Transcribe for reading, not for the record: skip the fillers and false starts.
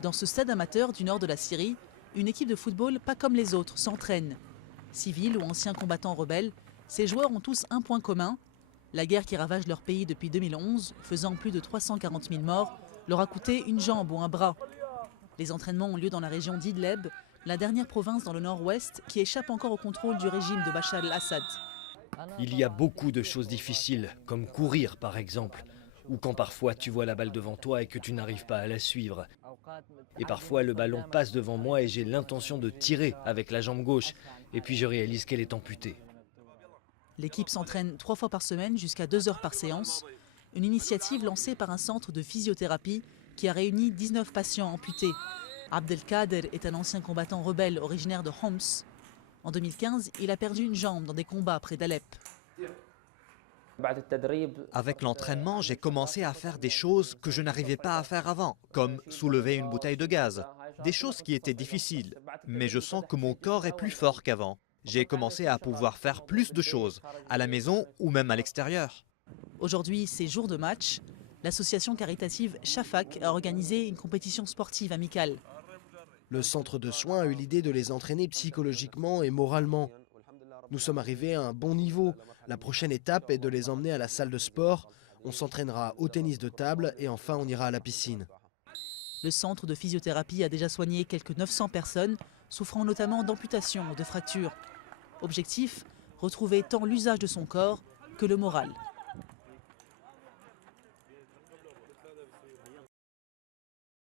Dans ce stade amateur du nord de la Syrie, une équipe de football pas comme les autres s'entraîne. Civils ou anciens combattants rebelles, ces joueurs ont tous un point commun. La guerre qui ravage leur pays depuis 2011, faisant plus de 340 000 morts, leur a coûté une jambe ou un bras. Les entraînements ont lieu dans la région d'Idleb, la dernière province dans le nord-ouest qui échappe encore au contrôle du régime de Bachar el-Assad. Il y a beaucoup de choses difficiles, comme courir par exemple, ou quand parfois tu vois la balle devant toi et que tu n'arrives pas à la suivre. Et parfois le ballon passe devant moi et j'ai l'intention de tirer avec la jambe gauche, et puis je réalise qu'elle est amputée. L'équipe s'entraîne 3 fois par semaine jusqu'à 2 heures par séance, une initiative lancée par un centre de physiothérapie qui a réuni 19 patients amputés. Abdelkader est un ancien combattant rebelle originaire de Homs. En 2015, il a perdu une jambe dans des combats près d'Alep. Avec l'entraînement, j'ai commencé à faire des choses que je n'arrivais pas à faire avant, comme soulever une bouteille de gaz. Des choses qui étaient difficiles, mais je sens que mon corps est plus fort qu'avant. J'ai commencé à pouvoir faire plus de choses, à la maison ou même à l'extérieur. Aujourd'hui, c'est jour de match. L'association caritative Shafak a organisé une compétition sportive amicale. Le centre de soins a eu l'idée de les entraîner psychologiquement et moralement. Nous sommes arrivés à un bon niveau. La prochaine étape est de les emmener à la salle de sport. On s'entraînera au tennis de table et enfin on ira à la piscine. Le centre de physiothérapie a déjà soigné quelques 900 personnes, souffrant notamment d'amputations ou de fractures. Objectif, retrouver tant l'usage de son corps que le moral.